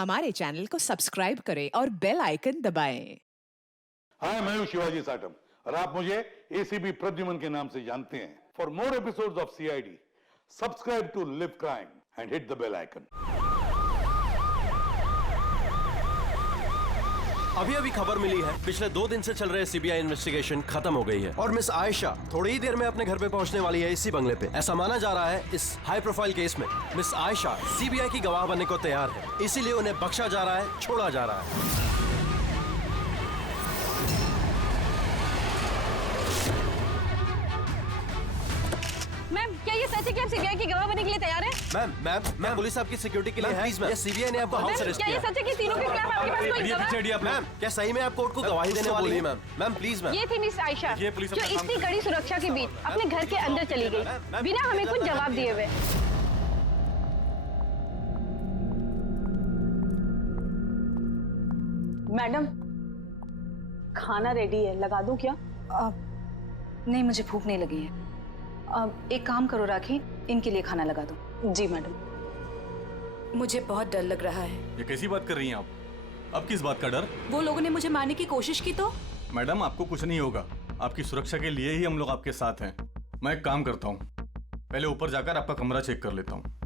हमारे चैनल को सब्सक्राइब करें और बेल आइकन दबाएं। हाय, मैं हूं शिवाजी साटम और आप मुझे एसीपी प्रद्युमन के नाम से जानते हैं। For more episodes of CID, subscribe to Live Crime and hit the bell icon. अभी अभी खबर मिली है, पिछले 2 दिन से चल रहे सीबीआई इन्वेस्टिगेशन खत्म हो गई है और मिस आयशा थोड़ी ही देर में अपने घर पे पहुंचने वाली है इसी बंगले पे। ऐसा माना जा रहा है इस हाई प्रोफाइल केस में मिस आयशा सीबीआई की गवाह बनने को तैयार है, इसीलिए उन्हें बख्शा जा रहा है, छोड़ा जा रहा है। मैम, क्या ये सच है कि आप सीबीआई की गवाह बनने के लिए तैयार हैं? मैम पुलिस आपकी सिक्योरिटी के लिए है। प्लीज मैम, सीबीआई ने आपको हाउस अरेस्ट क्या ये किया। सच है कि तीनों के खिलाफ आपके पास कोई गवाह? मैम, क्या सही में आप कोर्ट को गवाही देने वाली है? Ma'am please ma'am. ये थी मिस आयशा ये पुलिस जो अपना काम इतनी कर- कड़ी सुरक्षा के बीच अपने घर के अंदर चली गई बिना हमें कुछ जवाब दिए हुए। मैडम, खाना रेडी है, लगा दूं क्या? नहीं, मुझे भूख नहीं लगी है। एक काम करो राखी, इनके लिए खाना लगा दो। जी मैडम। मुझे बहुत डर लग रहा है। ये कैसी बात कर रही हैं आप? अब किस बात का डर? वो लोगों ने मुझे मारने की कोशिश की तो? मैडम, आपको कुछ नहीं होगा। आपकी सुरक्षा के लिए ही हम लोग आपके साथ हैं। मैं एक काम करता हूँ, पहले ऊपर जाकर आपका कमरा चेक कर लेता हूँ।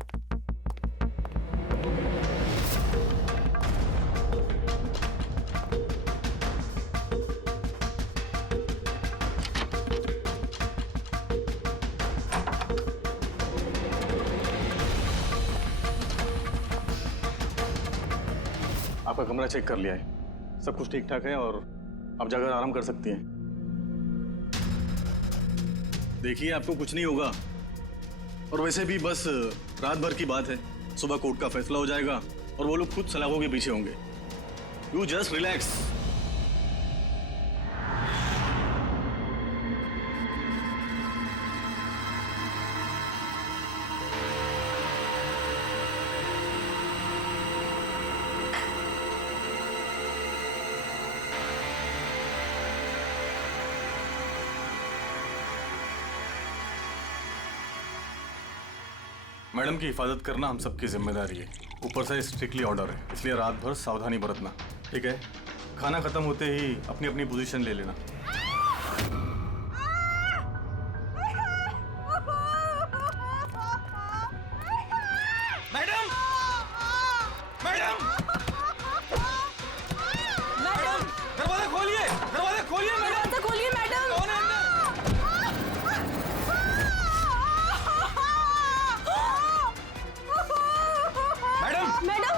आपका कमरा चेक कर लिया है, सब कुछ ठीक ठाक है और आप जाकर आराम कर सकती हैं। देखिए, आपको कुछ नहीं होगा और वैसे भी बस रात भर की बात है। सुबह कोर्ट का फैसला हो जाएगा और वो लोग खुद सलाखों के पीछे होंगे। You just relax. मैडम की हिफाजत करना हम सबकी जिम्मेदारी है। ऊपर से स्ट्रिक्टली ऑर्डर है, इसलिए रात भर सावधानी बरतना, ठीक है? खाना खत्म होते ही अपनी अपनी पोजीशन ले लेना। मैडम! मैडम! मैडम! दरवाजा खोलिए! दरवाजा खोलिए मैडम! दरवाजा खोलिए मैडम! कौन है अंदर? मैडम! मैडम,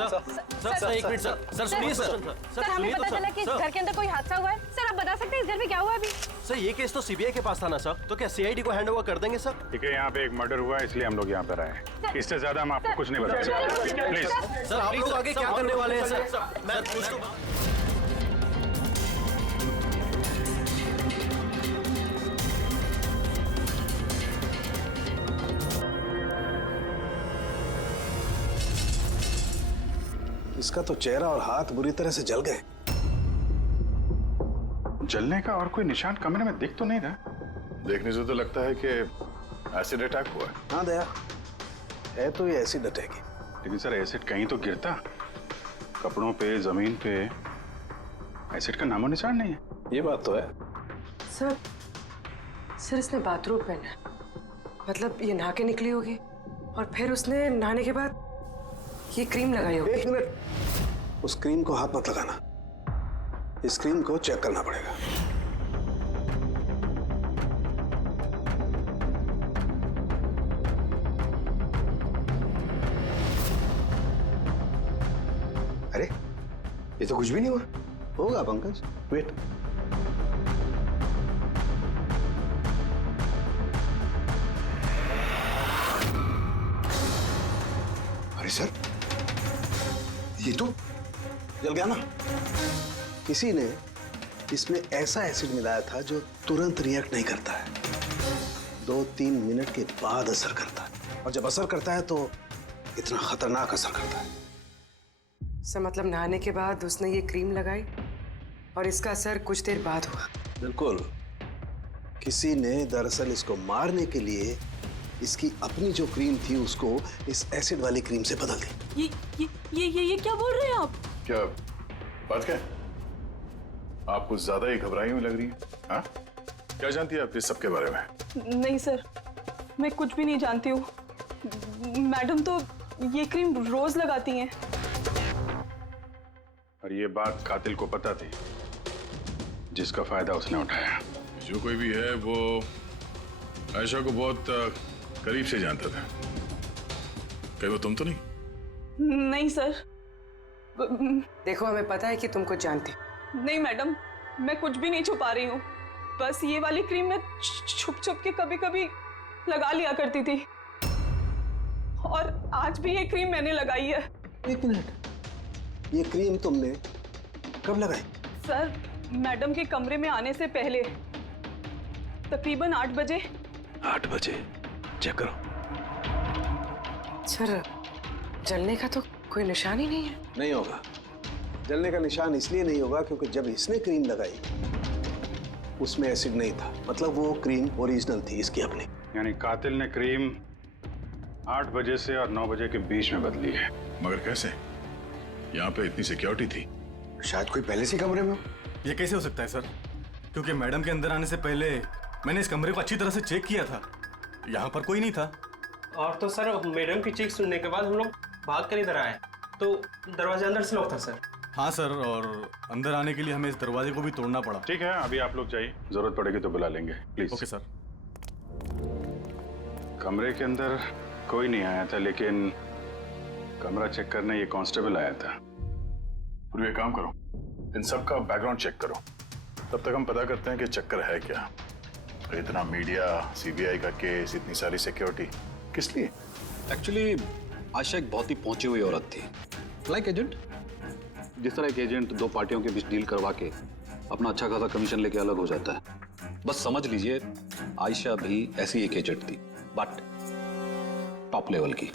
सर एक मिनट सर सुनिए सर सर हमें पता चला कि इस घर के अंदर कोई हादसा हुआ है। सर आप बता सकते हैं इस घर में क्या हुआ अभी? सर ये केस तो सीबीआई के पास था ना सर, तो क्या सीआईडी को हैंड ओवर कर देंगे सर? ठीक है, यहाँ पे एक मर्डर हुआ है इसलिए हम लोग यहाँ पर आए हैं। इससे ज्यादा हम आपको कुछ नहीं बता सकते। प्लीज सर आप लोग आगे क्या करने वाले हैं सर? मैं कुछ तो इसका तो चेहरा और हाथ बुरी तरह से जल गए। जलने का और कोई निशान कमरे में दिख तो नहीं रहा। देखने से तो लगता है कि एसिड अटैक हुआ है। हाँ दया, है तो ये एसिड अटैक ही। लेकिन सर, एसिड कहीं तो गिरता, कपड़ों पे, जमीन पे एसिड का नामो निशान नहीं है। ये बात तो है। सर इसने बाथरूम पहना है, मतलब ये नहा के निकली होगी और फिर उसने नहाने के बाद ये क्रीम लगाई होगी। एक मिनट, उस क्रीम को हाथ मत लगाना, इस क्रीम को चेक करना पड़ेगा। अरे ये तो कुछ भी नहीं हुआ। होगा पंकज, वेट। अरे सर, ये तो जल गया ना। किसी ने इसमें ऐसा एसिड मिलाया था जो तुरंत रिएक्ट नहीं करता है, 2-3 मिनट के बाद असर करता है, और जब असर करता है तो इतना खतरनाक असर करता है। सर मतलब नहाने के बाद उसने ये क्रीम लगाई और इसका असर कुछ देर बाद हुआ। बिल्कुल, किसी ने दरअसल इसको मारने के लिए इसकी अपनी जो क्रीम थी उसको इस एसिड वाली क्रीम से बदल दी। ये क्या बोल रहे हैं आप? क्या बात क्या? आप कुछ ज्यादा ही घबराई हुई लग रही है। हाँ, क्या जानती है आप इस सब के बारे में? नहीं सर, मैं कुछ भी नहीं जानती हूँ। मैडम तो ये क्रीम रोज लगाती हैं। और ये बात कातिल को पता थी, जिसका फायदा उसने उठाया। जो कोई भी है वो आयशा को बहुत करीब से जानता था। कहीं वो तुम तो नहीं? नहीं सर। देखो हमें पता है कि तुम कुछ जानते। नहीं मैडम, मैं कुछ भी नहीं छुपा रही हूँ। बस ये वाली क्रीम मैं छुप छुप के कभी कभी लगा लिया करती थी, और आज भी ये क्रीम मैंने लगाई है। 1 मिनट, ये क्रीम तुमने कब लगाई? सर, मैडम के कमरे में आने से पहले तकरीबन 8 बजे। 8 बजे? चेक करो। सर, जलने का तो कोई निशान ही नहीं है। नहीं होगा। जलने का निशान इसलिए नहीं होगा क्योंकि जब इसने क्रीम लगाई उसमें एसिड नहीं था, मतलब वो क्रीम ओरिजिनल थी, इसकी अपनी। यानी कातिल ने क्रीम 8 बजे से और 9 बजे के बीच में बदली है। मगर कैसे? यहाँ पे इतनी सिक्योरिटी थी। शायद कोई पहले से कमरे में हो। ये कैसे हो सकता है सर? क्योंकि मैडम के अंदर आने से पहले मैंने इस कमरे को अच्छी तरह से चेक किया था। यहाँ पर कोई नहीं था। और तो सर, मैडम की चीख सुनने के बाद हम लोग भाग कर इधर आए तो दरवाजा अंदर से लॉक था सर। हाँ सर, और अंदर आने के लिए हमें इस दरवाजे को भी तोड़ना पड़ा। ठीक है, अभी आप लोग जाइए, जरूरत पड़ेगी तो बुला लेंगे, प्लीज। Okay sir. कमरे के अंदर कोई नहीं आया था, लेकिन कमरा चेक करने ये कांस्टेबल आया था। फिर एक काम करो, इन सब का बैकग्राउंड चेक करो, तब तक हम पता करते हैं कि चक्कर है क्या। इतना मीडिया, सीबीआई का केस, इतनी सारी सिक्योरिटी किस लिए? एक्चुअली आशा एक बहुत ही पहुंची हुई औरत थी, लाइक एजेंट। जिस तरह एक एजेंट 2 पार्टियों के बीच डील करवा के अपना अच्छा खासा कमीशन लेके अलग हो जाता है, बस समझ लीजिए आयशा भी ऐसी एक एजेंट थी, बट टॉप लेवल की।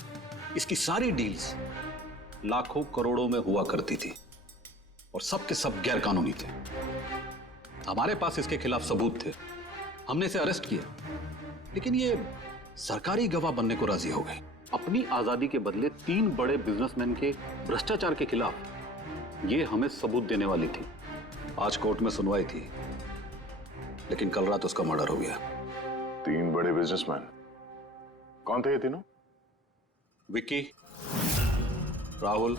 इसकी सारी डील्स लाखों करोड़ों में हुआ करती थी और सब के सब गैर कानूनी थे। हमारे पास इसके खिलाफ सबूत थे, हमने इसे अरेस्ट किया, लेकिन ये सरकारी गवाह बनने को राजी हो गई। अपनी आजादी के बदले 3 बड़े बिजनेसमैन के भ्रष्टाचार के खिलाफ ये हमें सबूत देने वाली थी। आज कोर्ट में सुनवाई थी, लेकिन कल रात उसका मर्डर हो गया। 3 बड़े बिजनेसमैन? कौन थे ये तीनों? विक्की, राहुल,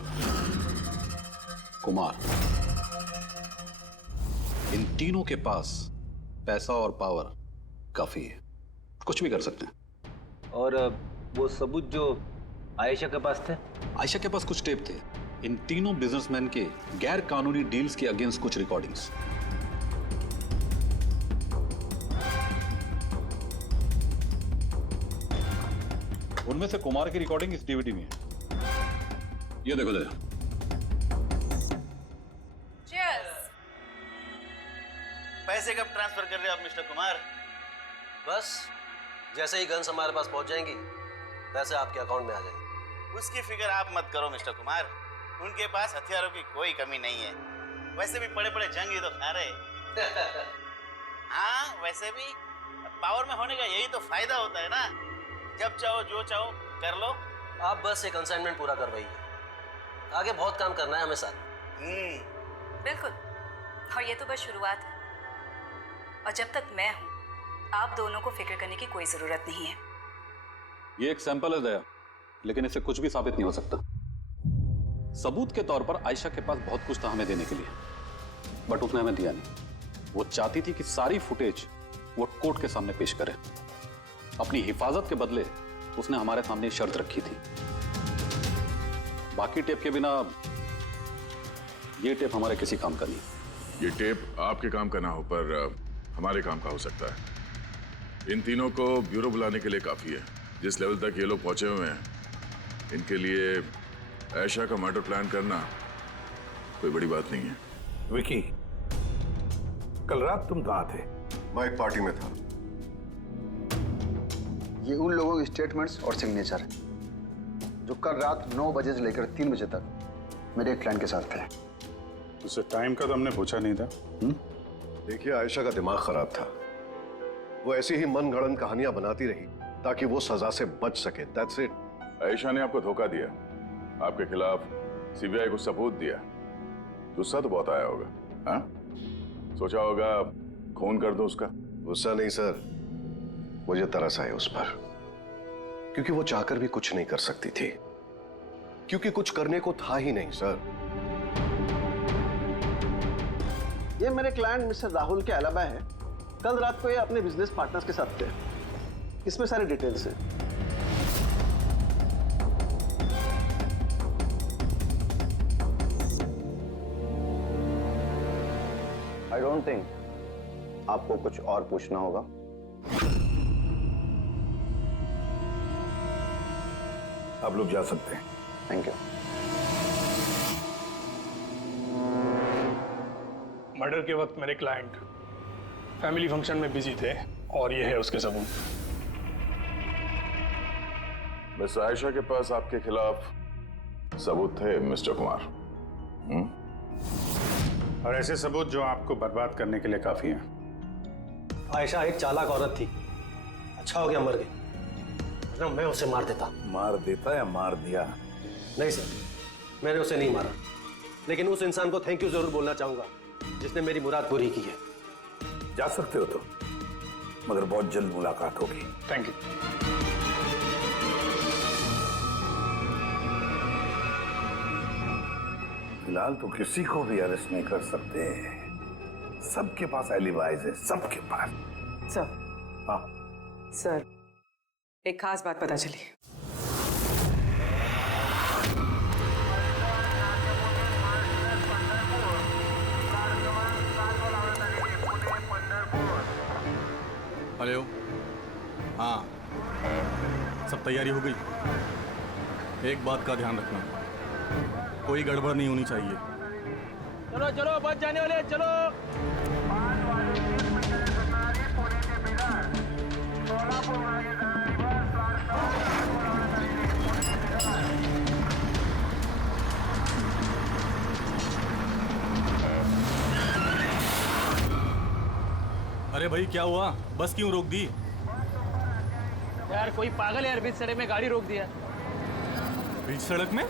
कुमार। इन तीनों के पास पैसा और पावर काफी है, कुछ भी कर सकते हैं। और वो सबूत जो आयशा के पास थे? आयशा के पास कुछ टेप थे, इन तीनों बिजनेसमैन के गैर कानूनी डील्स के अगेंस्ट कुछ रिकॉर्डिंग्स। उनमें से कुमार की रिकॉर्डिंग इस डीवीडी में है, ये देखो जरा। पैसे कब ट्रांसफर कर रहे हो आप मिस्टर कुमार? बस जैसे ही गन्स हमारे पास पहुंच जाएंगी पैसे आपके अकाउंट में आ जाएंगे। उसकी फिक्र आप मत करो मिस्टर कुमार, उनके पास हथियारों की कोई कमी नहीं है। वैसे भी बड़े बड़े जंग ही तो खा रहे। हाँ, वैसे भी पावर में होने का यही तो फायदा होता है ना, जब चाहो जो चाहो कर लो। आप बस एक कंसाइनमेंट पूरा करवाइए, आगे बहुत काम करना है हमें साथ। बिल्कुल, और ये तो बस शुरुआत है, और जब तक मैं हूं आप दोनों को फिक्र करने की कोई जरूरत नहीं है। ये एक सैंपल है दया, लेकिन इससे कुछ भी साबित नहीं हो सकता। सबूत के तौर पर आयशा के पास बहुत कुछ था हमें देने के लिए, बट उसने हमें दिया नहीं। वो चाहती थी कि सारी फुटेज वो कोर्ट के सामने पेश करे। अपनी हिफाजत के बदले उसने हमारे सामने शर्त रखी थी। बाकी टेप के बिना ये टेप हमारे किसी काम का नहीं। ये टेप आपके काम का ना हो, पर हमारे काम का हो सकता है। इन तीनों को ब्यूरो बुलाने के लिए काफी है। जिस लेवल तक ये लोग पहुंचे हुए हैं, इनके लिए आयशा का मर्डर प्लान करना कोई बड़ी बात नहीं है। विकी, कल रात तुम कहाँ थे? मैं एक पार्टी में था। ये उन लोगों के स्टेटमेंट्स और सिग्नेचर है जो कल रात 9 बजे से लेकर 3 बजे तक मेरे एक क्लाइंट के साथ थे। उससे टाइम का तो हमने पूछा नहीं था। देखिए, आयशा का दिमाग खराब था। वो ऐसी ही मनगढ़ंत कहानियां बनाती रही ताकि वो सजा से बच सके। That's it. आयशा ने आपको धोखा दिया, आपके खिलाफ सीबीआई को सबूत दिया। गुस्सा तो बहुत आया होगा, हाँ? सोचा होगा खून कर दो उसका। गुस्सा नहीं सर, मुझे तरस आया उस पर, क्योंकि वो चाहकर भी कुछ नहीं कर सकती थी, क्योंकि कुछ करने को था ही नहीं सर। ये मेरे क्लाइंट मिस्टर राहुल के अलावा है। कल रात को ये अपने बिजनेस पार्टनर्स के साथ थे। इसमें सारे डिटेल्स हैं। आई डोंट थिंक आपको कुछ और पूछना होगा। आप लोग जा सकते हैं। Thank you. मर्डर के वक्त मेरे क्लाइंट फैमिली फंक्शन में बिजी थे और ये है उसके सबूत। मिस आयशा के पास आपके खिलाफ सबूत थे मिस्टर कुमार। और ऐसे सबूत जो आपको बर्बाद करने के लिए काफी हैं। आयशा एक चालाक औरत थी। अच्छा हो गया मर गई, वरना मैं उसे मार देता। मार देता या मार दिया? नहीं सर, मैंने उसे नहीं मारा, लेकिन उस इंसान को थैंक यू जरूर बोलना चाहूंगा जिसने मेरी मुराद पूरी की है। जा सकते हो तो, मगर बहुत जल्द मुलाकात होगी। Thank you. फिलहाल तो किसी को भी अरेस्ट नहीं कर सकते। सबके पास एलिबाइज है, सबके पास। सर। हाँ सर, एक खास बात पता चली। हेलो। हाँ, सब तैयारी हो गई। एक बात का ध्यान रखना, कोई गड़बड़ नहीं होनी चाहिए। चलो चलो, बच जाने वाले, चलो। अरे भाई, क्या हुआ? बस क्यों रोक दी? यार कोई पागल है यार, बीच सड़क में गाड़ी रोक दिया। बीच सड़क में?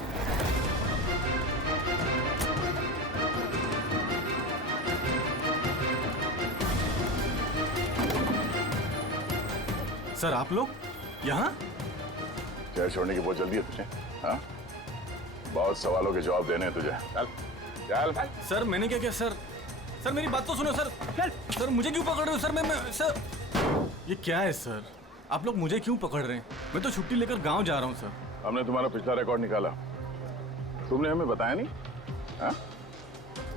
सर, आप लोग यहाँ? क्या छोड़ने की बहुत जल्दी है तुझे? हाँ? बहुत सवालों के जवाब देने हैं तुझे। चल चल। सर, मैंने क्या किया सर? सर, मेरी बात तो सुनो सर। सर, मुझे क्यों पकड़ रहे हो सर? मैं सर, ये क्या है सर? आप लोग मुझे क्यों पकड़ रहे हैं? मैं तो छुट्टी लेकर गांव जा रहा हूँ सर। हमने तुम्हारा पिछला रिकॉर्ड निकाला, तुमने हमें बताया नहीं। हाँ?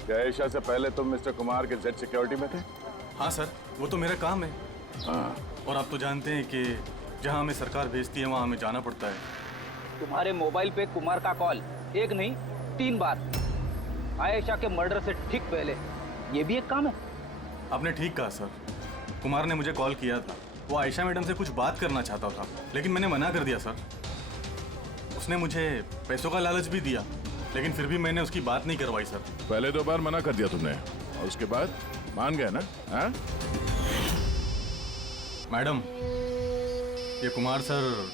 क्या आयशा से पहले तुम मिस्टर कुमार के जेड सिक्योरिटी में थे? हाँ सर, वो तो मेरा काम है। हाँ। और आप तो जानते हैं कि जहाँ हमें सरकार भेजती है वहाँ हमें जाना पड़ता है। तुम्हारे मोबाइल पे कुमार का कॉल एक नहीं 3 बार, आयशा के मर्डर से ठीक पहले। ये भी एक काम है। आपने ठीक कहा सर, कुमार ने मुझे कॉल किया था। वो आयशा मैडम से कुछ बात करना चाहता था, लेकिन मैंने मना कर दिया सर। उसने मुझे पैसों का लालच भी दिया, लेकिन फिर भी मैंने उसकी बात नहीं करवाई सर। पहले 2 बार मना कर दिया तुमने और उसके बाद मान गए ना? हाँ? मैडम, ये कुमार सर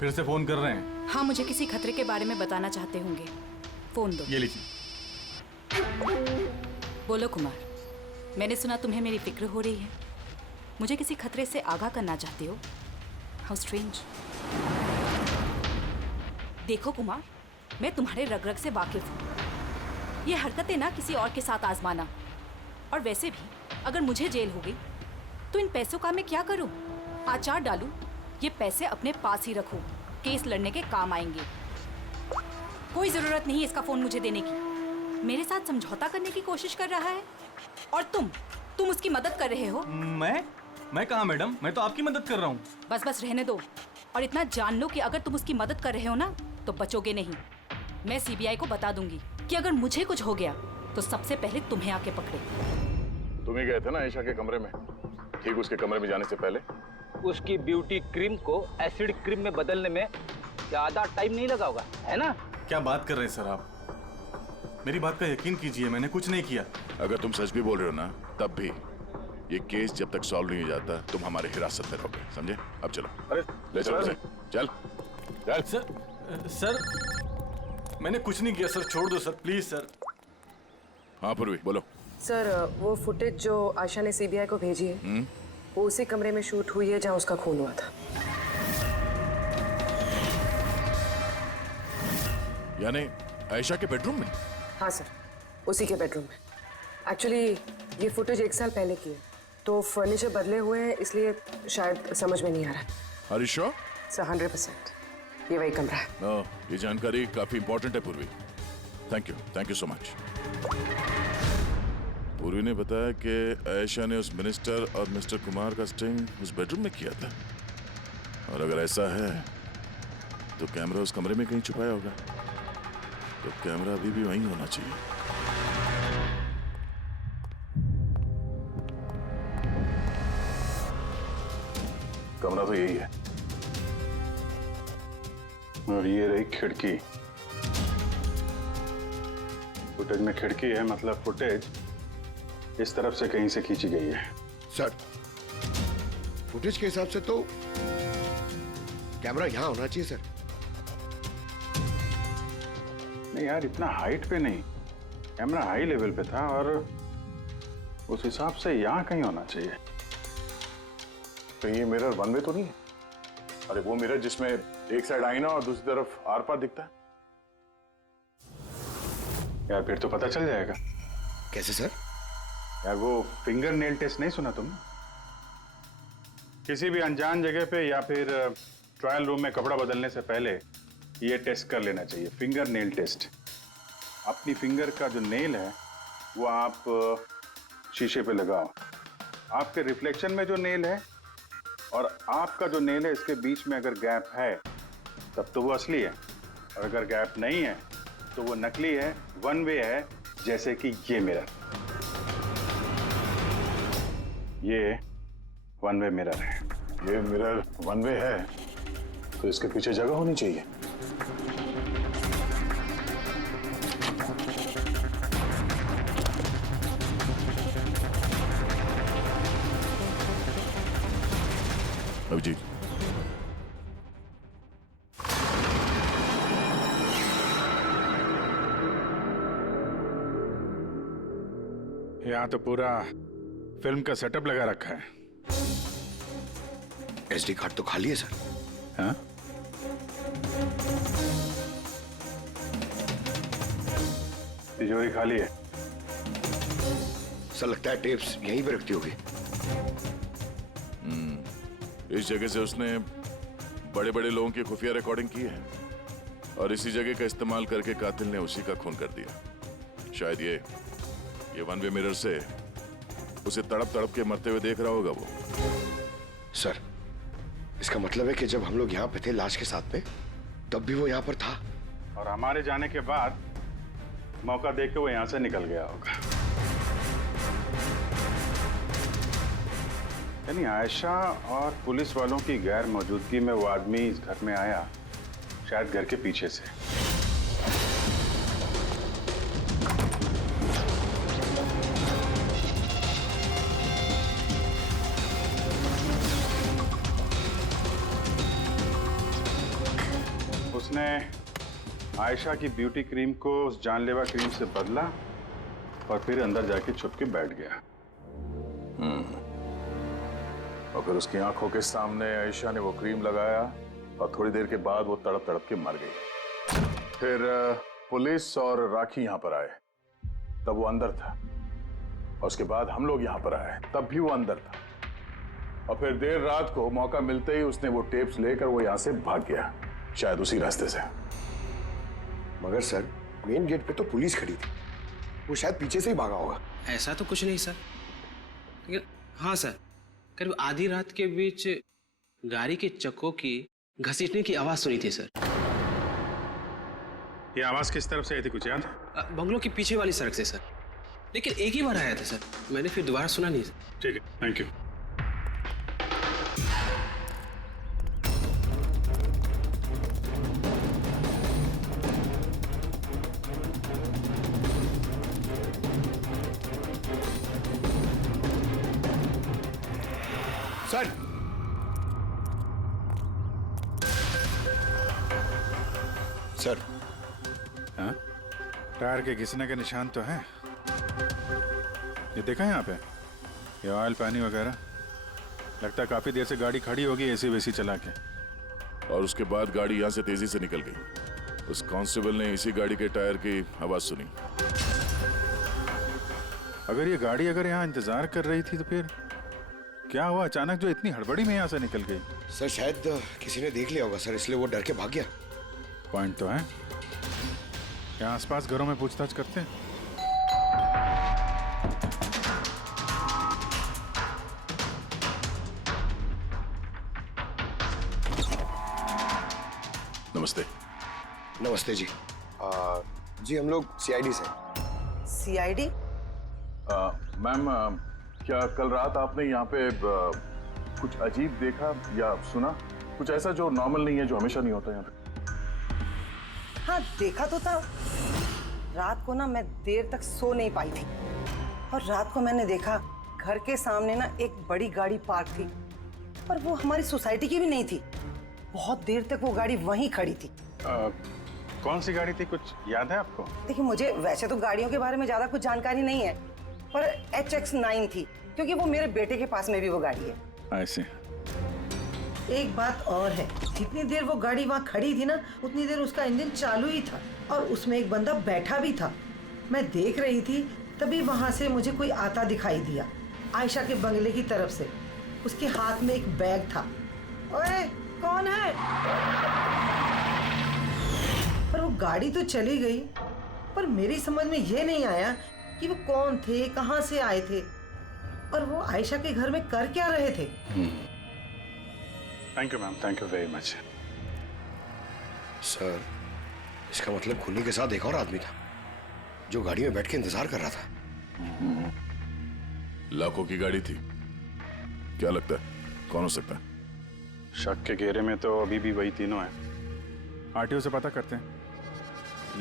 फिर से फोन कर रहे हैं। हाँ, मुझे किसी खतरे के बारे में बताना चाहते होंगे। फोन दो। ये लीजिए। बोलो कुमार, मैंने सुना तुम्हें मेरी फिक्र हो रही है। मुझे किसी खतरे से आगाह करना चाहते हो? How strange. देखो कुमार, मैं तुम्हारे रग रग से वाकिफ हूँ। ये हरकतें ना किसी और के साथ आजमाना। और वैसे भी अगर मुझे जेल हो गई तो इन पैसों का मैं क्या करूँ? आचार डालूं, ये पैसे अपने पास ही रखो, केस लड़ने के काम आएंगे। कोई जरूरत नहीं इसका फोन मुझे देने की। मेरे साथ समझौता करने की कोशिश कर रहा है और तुम उसकी मदद कर रहे हो। मैं कहाँ मैडम, मैं तो आपकी मदद कर रहा हूँ। बस रहने दो और इतना जान लो कि अगर तुम उसकी मदद कर रहे हो ना तो बचोगे नहीं। मैं सीबीआई को बता दूंगी कि अगर मुझे कुछ हो गया तो सबसे पहले तुम्हें आके पकड़े। तुम ही गए थे ना आयशा के कमरे में, ठीक उसके कमरे में जाने से पहले? उसकी ब्यूटी क्रीम को एसिड क्रीम में बदलने में ज्यादा टाइम नहीं लगा होगा, है ना? क्या बात कर रहे हैं सर आप? मेरी बात का यकीन कीजिए, मैंने कुछ नहीं किया। अगर तुम सच भी बोल रहे हो ना, तब भी ये केस जब तक सॉल्व नहीं हो जाता तुम हमारे हिरासत में रहोगे, समझे? अब चलो, अरे ले चलो उसे। चल चल। सर मैंने कुछ नहीं किया सर, छोड़ दो सर, प्लीज सर। हाँ पूर्वी बोलो। सर वो फुटेज जो आयशा ने सीबीआई को भेजी है वो उसी कमरे में शूट हुई है जहाँ उसका खून हुआ था। यानी आयशा के बेडरूम में? हाँ सर, उसी के बेडरूम में। एक्चुअली ये फुटेज 1 साल पहले की है, तो फर्नीचर बदले हुए हैं, इसलिए शायद समझ में नहीं आ रहा है। Are you sure? सर 100% ये वही कमरा है। ये जानकारी काफी इंपॉर्टेंट है पूर्वी। Thank you so much. पूर्वी ने बताया कि आयशा ने उस मिनिस्टर और मिस्टर कुमार का स्टिंग उस बेडरूम में किया था, और अगर ऐसा है तो कैमरा उस कमरे में कहीं छुपाया होगा, तो कैमरा अभी भी वहीं होना चाहिए। कमरा तो यही है, और ये रही खिड़की। फुटेज में खिड़की है, मतलब फुटेज इस तरफ से कहीं से खींची गई है। सर फुटेज के हिसाब से तो कैमरा यहां होना चाहिए सर। नहीं यार, इतना हाइट पे नहीं, कैमरा हाई लेवल पे था और उस हिसाब से यहाँ कहीं होना चाहिए। तो ये मिरर वन वे तो नहीं है? अरे वो मिरर जिसमें एक साइड आईना और दूसरी तरफ आर पार दिखता है। यार फिर तो पता चल जाएगा। कैसे सर? यार वो फिंगर नेल टेस्ट नहीं सुना तुमने? किसी भी अनजान जगह पे या फिर ट्रायल रूम में कपड़ा बदलने से पहले ये टेस्ट कर लेना चाहिए, फिंगर नेल टेस्ट। अपनी फिंगर का जो नेल है वो आप शीशे पे लगाओ, आपके रिफ्लेक्शन में जो नेल है और आपका जो नेल है इसके बीच में अगर गैप है तब तो वो असली है, और अगर गैप नहीं है तो वो नकली है, वन वे है, जैसे कि ये मिरर। ये वन वे मिरर है। ये मिरर वन वे है तो इसके पीछे जगह होनी चाहिए। अभिजीत, यहाँ तो पूरा फिल्म का सेटअप लगा रखा है। एसडी कार्ड तो खाली है सर। हाँ? तिजोरी खाली है। सर लगता है टेप्स यहीं पे रखती होगी। इस जगह से उसने बड़े बड़े लोगों की खुफिया रिकॉर्डिंग की है और इसी जगह का इस्तेमाल करके कातिल ने उसी का खून कर दिया। शायद ये वन वे मिरर से उसे तड़प तड़प के मरते हुए देख रहा होगा वो। सर इसका मतलब है कि जब हम लोग यहाँ पे थे लाश के साथ में, तब भी वो यहाँ पर था, और हमारे जाने के बाद मौका देख के वो यहाँ से निकल गया होगा। यानी आयशा और पुलिस वालों की गैर मौजूदगी में वो आदमी इस घर में आया, शायद घर के पीछे से। उसने आयशा की ब्यूटी क्रीम को उस जानलेवा क्रीम से बदला और फिर अंदर जाके छुप के बैठ गया। और फिर उसकी आंखों के सामने आयशा ने वो क्रीम लगाया और थोड़ी देर के बाद वो तड़प तड़प के मर गई। फिर पुलिस और राखी यहाँ पर आए, तब वो अंदर था, और उसके बाद हम लोग यहाँ पर आए, तब भी वो अंदर था, और फिर देर रात को मौका मिलते ही उसने वो टेप्स लेकर वो यहाँ से भाग गया, शायद उसी रास्ते से। मगर सर मेन गेट पे तो पुलिस खड़ी थी, वो शायद पीछे से ही भागा होगा। ऐसा तो कुछ नहीं सर, लेकिन हाँ सर, करीब आधी रात के बीच गाड़ी के चक्कों की घसीटने की आवाज सुनी थी सर। ये आवाज किस तरफ से आई थी, कुछ याद? बंगलों की पीछे वाली सड़क से सर, लेकिन एक ही बार आया था सर, मैंने फिर दोबारा सुना नहीं सर। ठीक है, थैंक यू। सर। हाँ? टायर के घिसने के निशान तो हैं। ये देखा यहाँ पे, ये ऑयल पानी वगैरह। लगता है काफी देर से गाड़ी खड़ी होगी एसी वेसी चला के। और उसके बाद गाड़ी यहाँ से तेजी से निकल गई। उस कांस्टेबल ने इसी गाड़ी के टायर की आवाज सुनी। अगर ये गाड़ी यहाँ इंतजार कर रही थी तो फिर क्या हुआ अचानक जो इतनी हड़बड़ी में यहाँ से निकल गई? सर शायद किसी ने देख लिया होगा सर, इसलिए वो डर के भाग गया। पॉइंट तो है। यहाँ आसपास घरों में पूछताछ करते हैं। नमस्ते। नमस्ते जी। जी हम लोग सीआईडी से। सीआईडी? मैम, क्या कल रात आपने यहाँ पे कुछ अजीब देखा या सुना? कुछ ऐसा जो नॉर्मल नहीं है, जो हमेशा नहीं होता यहाँ पे? हाँ देखा तो था। रात को ना मैं देर तक सो नहीं पाई थी और रात को मैंने देखा घर के सामने ना एक बड़ी गाड़ी पार्क थी और वो हमारी सोसाइटी की भी नहीं थी। बहुत देर तक वो गाड़ी वहीं खड़ी थी। कौन सी गाड़ी थी, कुछ याद है आपको? देखिए मुझे वैसे तो गाड़ियों के बारे में ज्यादा कुछ जानकारी नहीं है, पर HX9 थी क्योंकि वो मेरे बेटे के पास में भी वो गाड़ी है। ऐसे। एक बात और है, जितनी देर वो गाड़ी वहाँ खड़ी थी ना उतनी देर उसका इंजन चालू ही था और उसमें एक बंदा बैठा भी था। मैं देख रही थी तभी वहाँ से मुझे कोई आता दिखाई दिया, आयशा के बंगले की तरफ से। उसके हाथ में एक बैग था। ओए कौन है? पर वो गाड़ी तो चली गई, पर मेरी समझ में ये नहीं आया कि वो कौन थे, कहाँ से आए थे और वो आयशा के घर में कर क्या रहे थे। Thank you ma'am, thank you very much. Sir इसका मतलब खुन्नी के साथ एक और आदमी था जो गाड़ी में बैठ के इंतजार कर रहा था। लाखों की गाड़ी थी। क्या लगता है कौन हो सकता है? शक के घेरे में तो अभी भी वही तीनों हैं। आरटीओ से पता करते हैं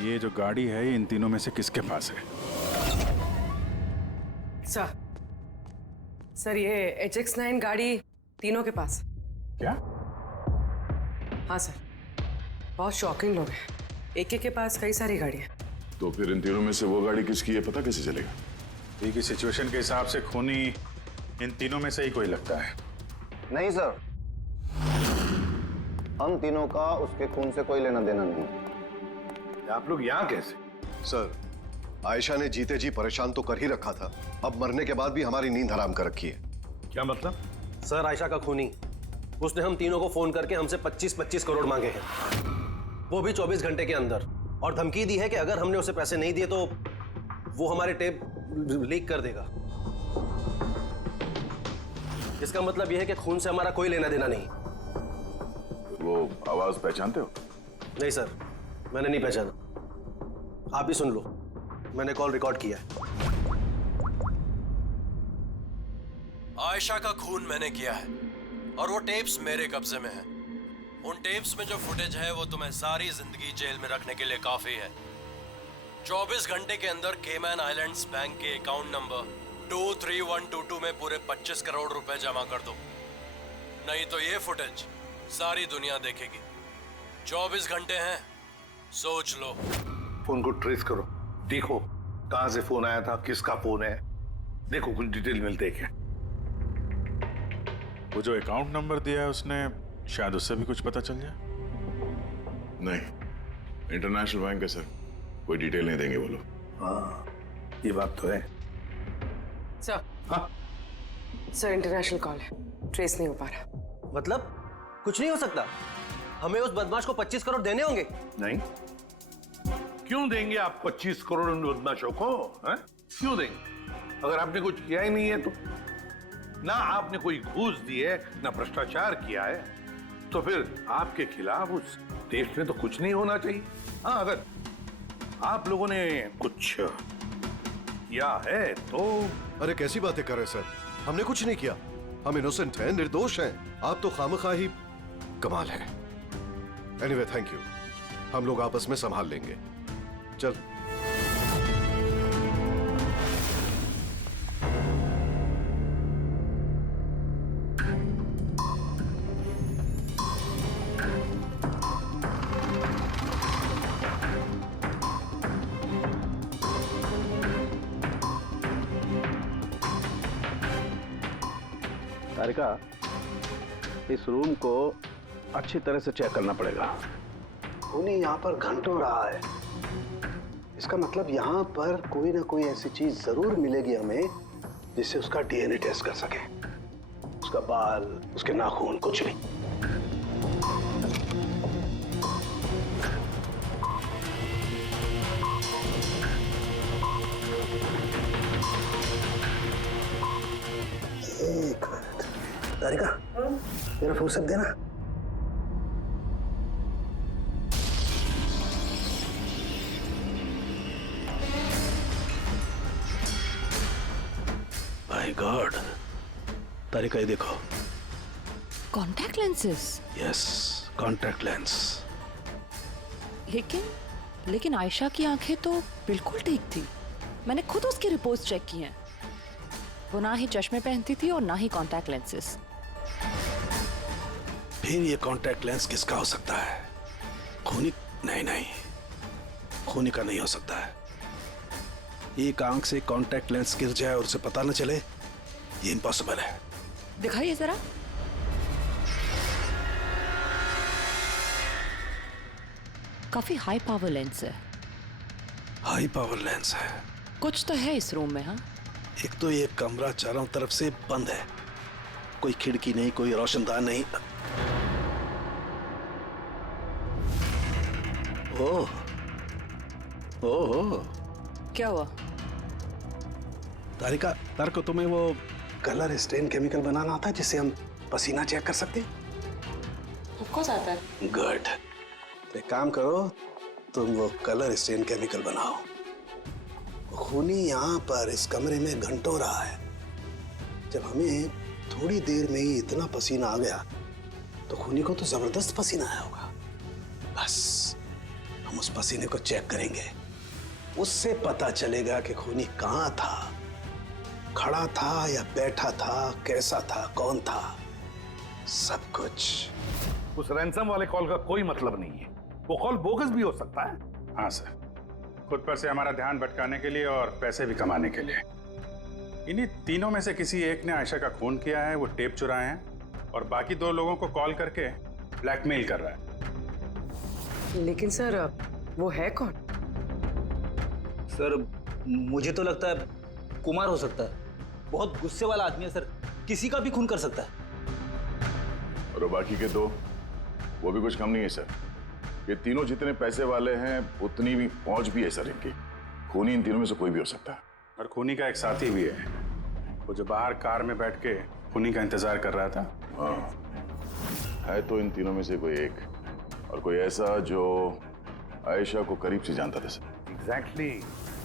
ये जो गाड़ी है ये इन तीनों में से किसके पास है। सर ये HX9 गाड़ी तीनों के पास। क्या? हाँ सर, बहुत शॉकिंग लोग हैं। एक के पास कई सारी गाड़ियाँ। तो फिर इन तीनों में से वो गाड़ी किसकी है पता कैसे चलेगा? अभी की सिचुएशन के हिसाब से खूनी इन तीनों में से ही कोई लगता है। नहीं सर, हम तीनों का उसके खून से कोई लेना देना नहीं। आप लोग यहाँ कैसे? सर आयशा ने जीते जी परेशान तो कर ही रखा था, अब मरने के बाद भी हमारी नींद हराम कर रखी है। क्या मतलब? सर आयशा का खूनी, उसने हम तीनों को फोन करके हमसे 25-25 करोड़ मांगे हैं, वो भी 24 घंटे के अंदर, और धमकी दी है कि अगर हमने उसे पैसे नहीं दिए तो वो हमारे टेप लीक कर देगा। इसका मतलब यह है कि खून से हमारा कोई लेना देना नहीं। वो आवाज पहचानते हो? नहीं सर, मैंने नहीं पहचाना। आप भी सुन लो, मैंने कॉल रिकॉर्ड किया है। आयशा का खून मैंने किया है और वो टेप्स मेरे कब्जे में है। उन टेप्स में जो फुटेज है वो तुम्हें सारी जिंदगी जेल में रखने के लिए काफी है। 24 घंटे के अंदर केमैन आइलैंड्स बैंक के अकाउंट नंबर 23122 में पूरे 25 करोड़ रुपए जमा कर दो, नहीं तो ये फुटेज सारी दुनिया देखेगी। 24 घंटे हैं, सोच लो। फोन को ट्रेस करो, देखो कहां से फोन आया था, किसका फोन है, देखो कुछ डिटेल मिलते हैं क्या। वो जो अकाउंट नंबर दिया है उसने, शायद उससे भी कुछ पता चल जाए। नहीं, इंटरनेशनल बैंक है सर, कोई डिटेल नहीं देंगे वो लोग। हाँ ये बात तो है। सर हाँ सर इंटरनेशनल कॉल है, ट्रेस नहीं हो पा रहा। मतलब कुछ नहीं हो सकता? हमें उस बदमाश को 25 करोड़ देने होंगे? नहीं, क्यों देंगे आप 25 करोड़ उन बदमाशों को? है? क्यों देंगे? अगर आपने कुछ किया ही नहीं है तो, ना आपने कोई घूस दी है, ना भ्रष्टाचार किया है, तो फिर आपके खिलाफ उस देश में तो कुछ नहीं होना चाहिए। हाँ अगर आप लोगों ने कुछ किया है तो। अरे कैसी बातें कर रहे सर, हमने कुछ नहीं किया, हम इनोसेंट हैं, निर्दोष हैं। आप तो खामखा ही कमाल है। एनीवे थैंक यू, हम लोग आपस में संभाल लेंगे। चल तारिका, इस रूम को अच्छी तरह से चेक करना पड़ेगा। खूनी यहाँ पर घंटों रहा है। इसका मतलब यहाँ पर कोई ना कोई ऐसी चीज जरूर मिलेगी हमें जिससे उसका डीएनए टेस्ट कर सके। उसका बाल, उसके नाखून, कुछ भी। एक मिनट तारिका, मेरा फुर्सत देना। माय गॉड तारिका, ये देखो। Contact lenses? Yes, contact lens. लेकिन आयशा की आंखें तो बिल्कुल ठीक थी। मैंने खुद उसकी रिपोर्ट्स चेक की हैं। वो ना ही चश्मे पहनती थी और ना ही कॉन्टैक्ट लेंसेज। फिर ये कॉन्टैक्ट लेंस किसका हो सकता है? खूनी? नहीं, खूनी का नहीं हो सकता है। एक आंख से कॉन्टैक्ट लेंस गिर जाए और उसे पता न चले, ये इम्पॉसिबल है। दिखाइए जरा। काफी हाई पावर लेंस है। हाई पावर लेंस है? कुछ तो है इस रूम में। हाँ, एक तो ये कमरा चारों तरफ से बंद है, कोई खिड़की नहीं, कोई रोशनदान नहीं। ओह, क्या हुआ? तारिका, तारिका, तुम्हें वो कलर स्टेन केमिकल बनाना आता है जिससे हम पसीना चेक कर सकते हैं? ऑफ कोर्स आता है। गुड। तो एक काम करो, तुम वो कलर स्टेन केमिकल बनाओ। खूनी यहाँ पर इस कमरे में घंटों रहा है। जब हमें थोड़ी देर में ही इतना पसीना आ गया तो खूनी को तो जबरदस्त पसीना आया होगा। बस हम उस पसीने को चेक करेंगे, उससे पता चलेगा कि खूनी कहाँ था, खड़ा था या बैठा था, कैसा था, कौन था, सब कुछ। उस रैंसम वाले कॉल का कोई मतलब नहीं है। वो कॉल बोगस भी हो सकता है। हाँ सर, खुद पर से हमारा ध्यान भटकाने के लिए और पैसे भी कमाने के लिए। इन्हीं तीनों में से किसी एक ने आयशा का खून किया है, वो टेप चुराए हैं और बाकी 2 लोगों को कॉल करके ब्लैकमेल कर रहा है। लेकिन सर, वो है कौन? सर, मुझे तो लगता है कुमार हो सकता है। बहुत गुस्से वाला आदमी है सर, किसी का भी खून कर सकता है। और वो बाकी के 2, वो भी कुछ कम नहीं है सर। ये तीनों जितने पैसे वाले हैं उतनी भी पहुंच भी है सर इनकी। खूनी इन तीनों में से कोई भी हो सकता है। और खूनी का एक साथी भी है, वो जो बाहर कार में बैठ के खूनी का इंतजार कर रहा था। हाँ, है तो इन तीनों में से कोई एक, और कोई ऐसा जो आयशा को करीब से जानता था सर। एग्जैक्टली,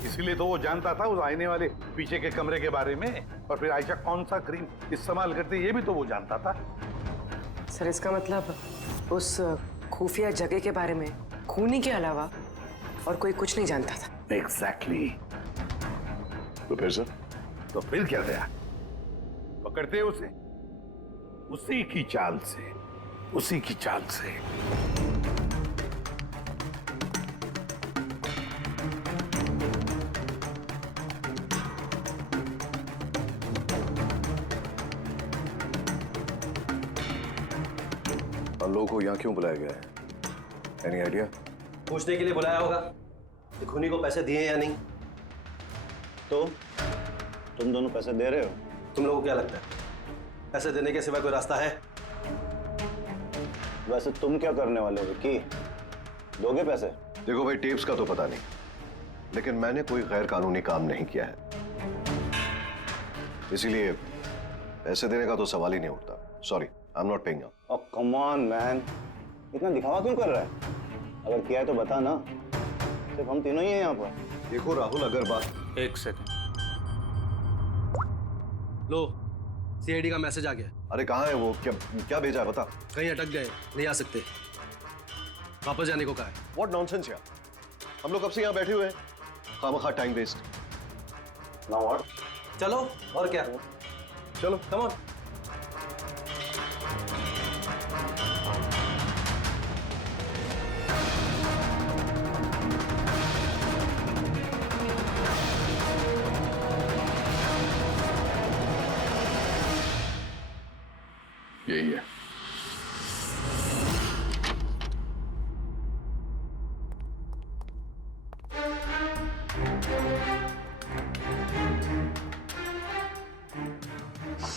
इसीलिए तो वो जानता था उस आईने वाले पीछे के कमरे के बारे में, और फिर आयशा कौन सा क्रीम इस्तेमाल करती ये भी तो वो जानता था। सर, इसका मतलब उस खुफिया जगह के बारे में खूनी के अलावा और कोई कुछ नहीं जानता था। एग्जैक्टली। तो फिर सर? तो फिर क्या गया? पकड़ते उसे, उसी की चाल से, उसी की चाल से। हम लोगों को यहाँ क्यों बुलाया गया है? Any idea? पूछने के लिए बुलाया होगा कि खूनी को पैसे दिए या नहीं। तो तुम दोनों पैसे दे रहे हो? तुम लोगों को क्या लगता है पैसे देने के सिवा कोई रास्ता है? वैसे तुम क्या करने वाले हो विक्की? दोगे पैसे? देखो भाई, टेप्स का तो पता नहीं, लेकिन मैंने कोई गैर कानूनी काम नहीं किया है, इसीलिए पैसे देने का तो सवाल ही नहीं उठता। Sorry, I am not paying. Oh come on man, इतना दिखावा क्यों कर रहा है? अगर किया है तो बता ना, सिर्फ हम तीनों ही हैं यहाँ पर। देखो राहुल, अगर बात। एक सेकंड, लो सीआईडी का मैसेज आ गया। अरे कहाँ है वो? क्या भेजा है बता। कहीं अटक गए, नहीं आ सकते, वापस जाने को कहा है। व्हाट नॉनसेंस यार, हम लोग कब से यहाँ बैठे हुए हैं, खामखा टाइम वेस्ट। Now what? चलो और क्या, चलो कम ऑन।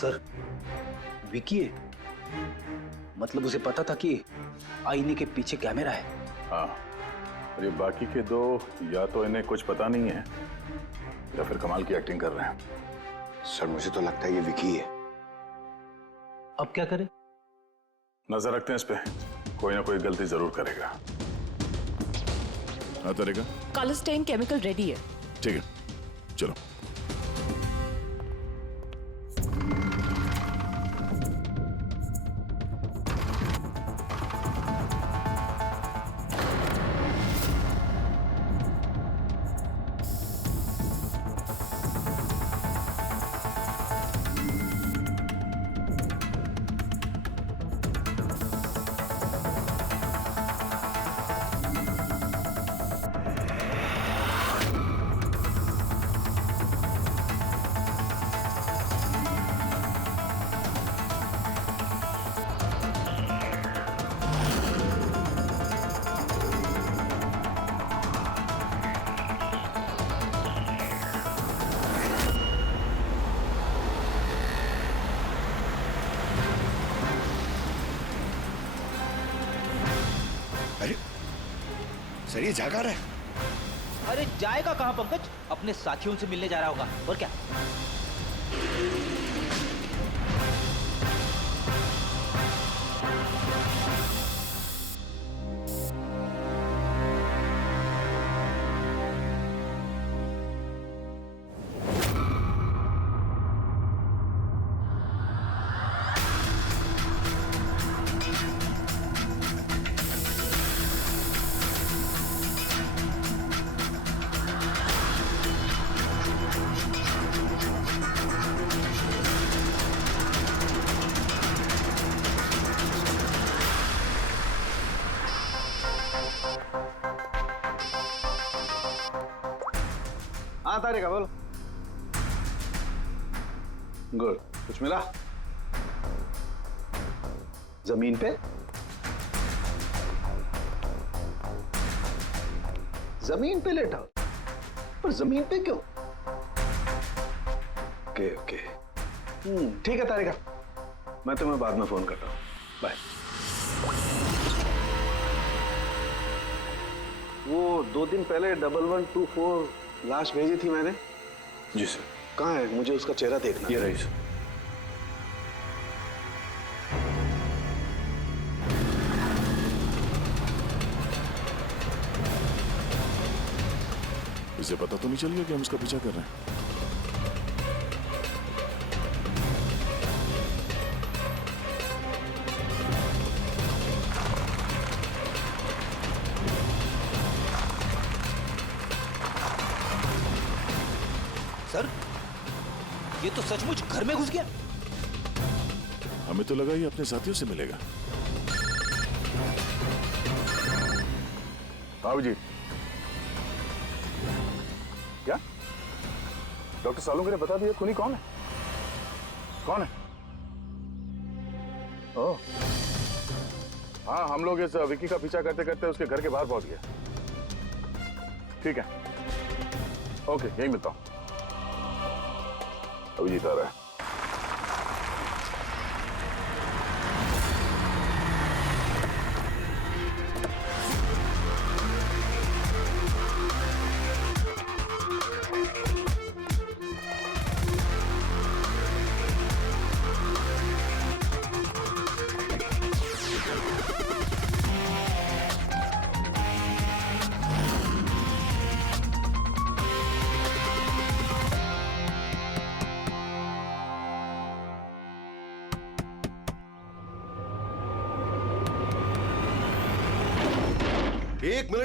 सर, विकी है? मतलब उसे पता था कि आईने के पीछे कैमरा है? हाँ, और ये बाकी के दो या तो इन्हें कुछ पता नहीं है या फिर कमाल की एक्टिंग कर रहे हैं। सर मुझे तो लगता है ये विकी है। अब क्या करें? नजर रखते हैं इस पे, कोई ना कोई गलती जरूर करेगा। हाँ तरीका, कलर स्टेन केमिकल रेडी है। ठीक है, चलो। सर ये जागा रहा है। अरे जाएगा कहाँ पंकज? अपने साथियों से मिलने जा रहा होगा, और क्या? हाँ तारिका बोलो। गुड, कुछ मिला? जमीन पे? जमीन पे लेटा? पर जमीन पे क्यों? ओके ओके, ठीक है तारिका, मैं तुम्हें बाद में फोन करता हूँ। बाय। वो 2 दिन पहले 1124 लाश भेजी थी मैंने। जी सर। कहाँ है? मुझे उसका चेहरा देखना। ये रही सर। इसे पता तो नहीं चल गया कि हम उसका पीछा कर रहे हैं? सर, ये तो सचमुच घर में घुस गया। हमें तो लगा ये अपने साथियों से मिलेगा। हाँ जी। क्या डॉक्टर सालुंके ने बता दिया खूनी कौन है? कौन है? ओह, हाँ, हम लोग इस विकी का पीछा करते करते उसके घर के बाहर पहुंच गए। ठीक है, ओके, यही मिलता हूं। अभिजीत आ रहा है।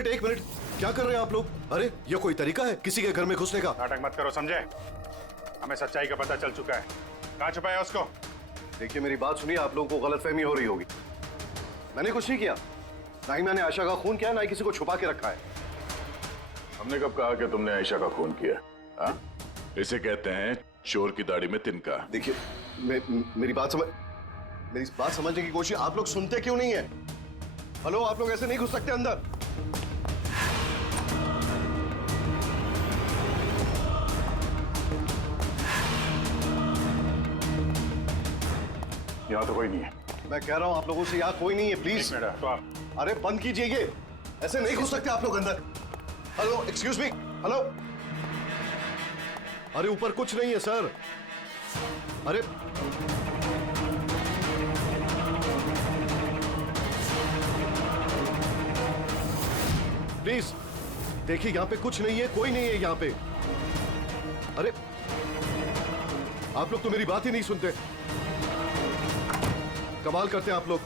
एक मिनट, क्या कर रहे हैं आप लोग? अरे ये कोई तरीका है किसी के घर में घुसने का? नाटक मत करो, समझे? हमें सच्चाई का पता चल चुका है। कहाँ छुपाया उसको? देखिए मेरी बात सुनिए, आप लोगों को गलतफहमी हो रही होगी। मैंने कुछ नहीं किया, ना ही मैंने आयशा का खून किया, ना ही किसी को छुपा के रखा है। हमने कब कहा कि तुमने आयशा का खून किया? हाँ? इसे कहते हैं चोर की दाढ़ी में तिनका। देखिए मेरी बात समझने की कोशिश। आप लोग सुनते क्यों नहीं है? हेलो, आप लोग ऐसे नहीं घुस सकते अंदर। यहाँ तो कोई नहीं है। मैं कह रहा हूँ आप लोगों से यहाँ कोई नहीं है, प्लीज। अरे बंद कीजिए ये, ऐसे नहीं घुस सकते आप लोग अंदर। Hello, excuse me, hello. अरे ऊपर कुछ नहीं है सर। अरे प्लीज देखिए, यहाँ पे कुछ नहीं है, कोई नहीं है यहाँ पे। अरे आप लोग तो मेरी बात ही नहीं सुनते, कमाल करते हैं आप लोग।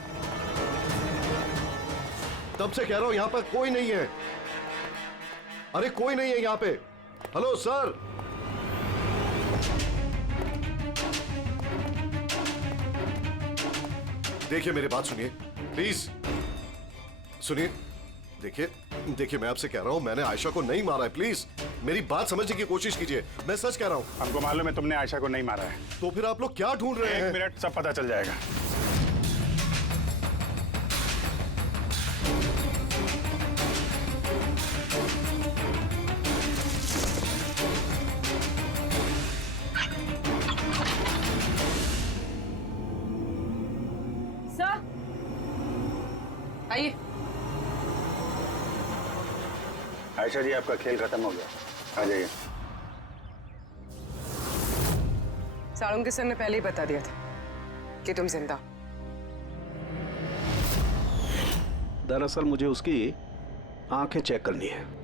तब से कह रहा हूं यहाँ पर कोई नहीं है। अरे कोई नहीं है यहाँ पे। Hello sir. देखिए मेरी बात सुनिए प्लीज, सुनिए। देखिए मैं आपसे कह रहा हूं, मैंने आयशा को नहीं मारा है, प्लीज मेरी बात समझने की कोशिश कीजिए। मैं सच कह रहा हूं। हमको मालूम है तुमने आयशा को नहीं मारा है। तो फिर आप लोग क्या ढूंढ रहे हैं? 1 मिनट, सब पता चल जाएगा। सर आइए। आयशा जी, आपका खेल खत्म हो गया, आ जाइए। साळुंके सर ने पहले ही बता दिया था कि तुम जिंदा। दरअसल मुझे उसकी आंखें चेक करनी है।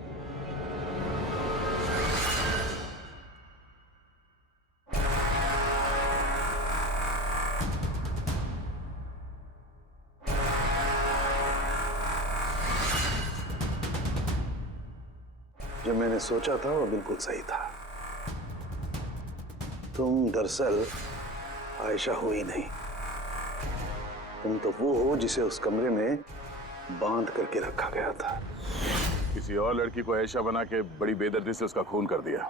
जो मैंने सोचा था वो बिल्कुल सही था। तुम दरअसल आयशा हो ही नहीं, तुम तो वो हो जिसे उस कमरे में बांध करके रखा गया था। किसी और लड़की को आयशा बना के बड़ी बेदर्दी से उसका खून कर दिया।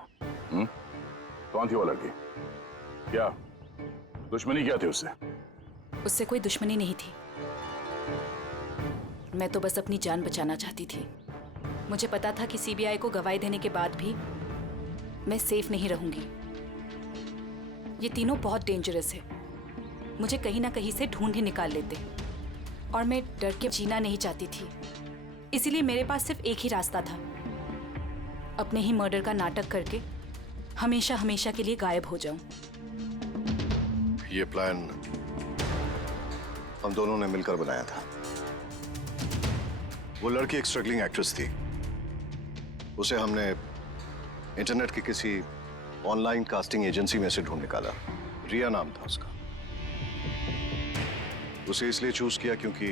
कौन थी वो लड़की? क्या दुश्मनी क्या थी उससे? उससे कोई दुश्मनी नहीं थी। मैं तो बस अपनी जान बचाना चाहती थी। मुझे पता था कि सीबीआई को गवाही देने के बाद भी मैं सेफ नहीं रहूंगी। ये तीनों बहुत डेंजरस है, मुझे कहीं ना कहीं से ढूंढ ही निकाल लेते, और मैं डर के जीना नहीं चाहती थी। इसीलिए मेरे पास सिर्फ एक ही रास्ता था, अपने ही मर्डर का नाटक करके हमेशा हमेशा के लिए गायब हो जाऊं। ये प्लान हम दोनों ने मिलकर बनाया था। वो लड़की एक स्ट्रगलिंग एक्ट्रेस थी, उसे हमने इंटरनेट की किसी ऑनलाइन कास्टिंग एजेंसी में से ढूंढ निकाला। रिया नाम था उसका। उसे इसलिए चूज किया क्योंकि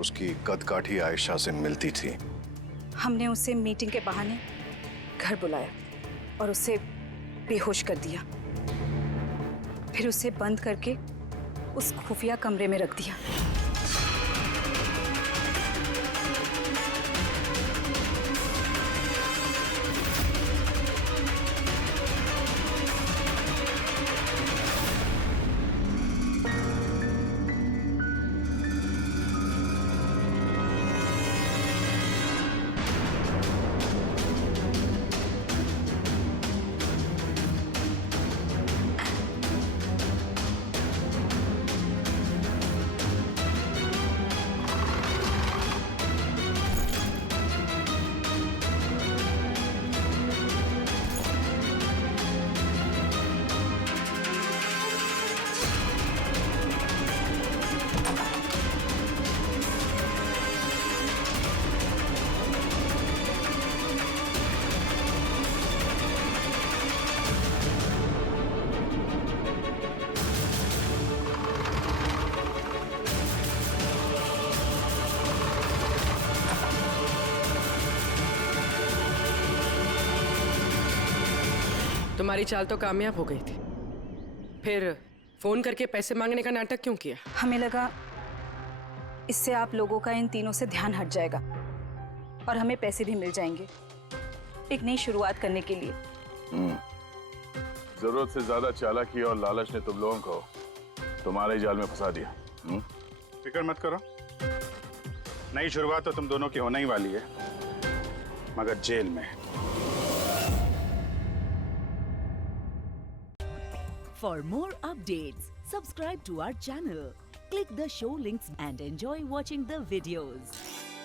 उसकी कद काठी आयशा से मिलती थी। हमने उसे मीटिंग के बहाने घर बुलाया और उसे बेहोश कर दिया, फिर उसे बंद करके उस खुफिया कमरे में रख दिया। तुम्हारी चाल तो कामयाब हो गई थी, फिर फोन करके पैसे मांगने का नाटक क्यों किया? हमें लगा इससे आप लोगों का इन तीनों से ध्यान हट जाएगा और हमें पैसे भी मिल जाएंगे एक नई शुरुआत करने के लिए। जरूरत से ज्यादा चालाकी और लालच ने तुम लोगों को तुम्हारे जाल में फंसा दिया। फिक्र मत करो, नई शुरुआत तो तुम दोनों की होने ही वाली है, मगर जेल में। For more updates, Subscribe to our channel, click the show links and enjoy watching the videos.